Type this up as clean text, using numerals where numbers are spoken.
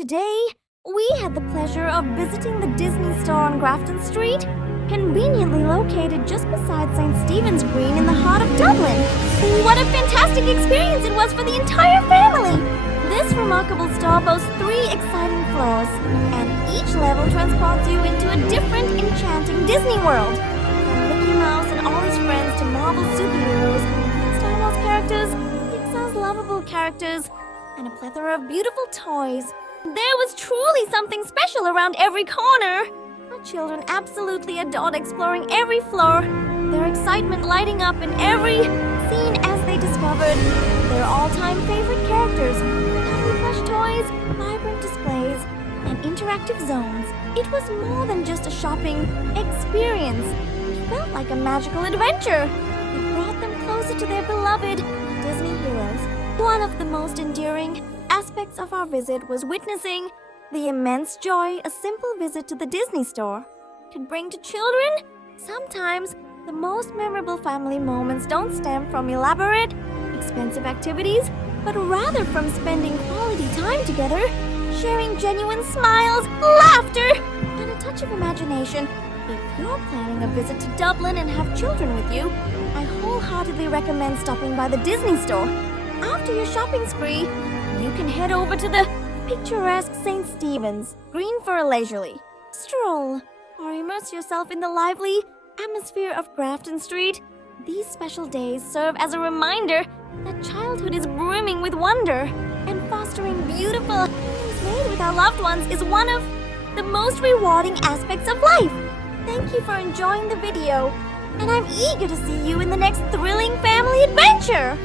Today, we had the pleasure of visiting the Disney store on Grafton Street, conveniently located just beside St. Stephen's Green in the heart of Dublin. What a fantastic experience it was for the entire family! This remarkable store boasts 3 exciting floors, and each level transports you into a different enchanting Disney world. From Mickey Mouse and all his friends to Marvel superheroes, Star Wars characters, Pixar's lovable characters, and a plethora of beautiful toys. There was truly something special around every corner. Our children absolutely adored exploring every floor, their excitement lighting up in every scene as they discovered their all-time favorite characters, cuddly plush toys, vibrant displays, and interactive zones. It was more than just a shopping experience. It felt like a magical adventure. It brought them closer to their beloved Disney heroes. One of the most enduring aspects of our visit was witnessing the immense joy a simple visit to the Disney store could bring to children. Sometimes, the most memorable family moments don't stem from elaborate, expensive activities, but rather from spending quality time together, sharing genuine smiles, laughter, and a touch of imagination. If you're planning a visit to Dublin and have children with you, I wholeheartedly recommend stopping by the Disney store. After your shopping spree, you can head over to the picturesque St. Stephen's Green for a leisurely stroll, or immerse yourself in the lively atmosphere of Grafton Street. These special days serve as a reminder that childhood is brimming with wonder, and fostering beautiful memories made with our loved ones is one of the most rewarding aspects of life. Thank you for enjoying the video, and I'm eager to see you in the next thrilling family adventure!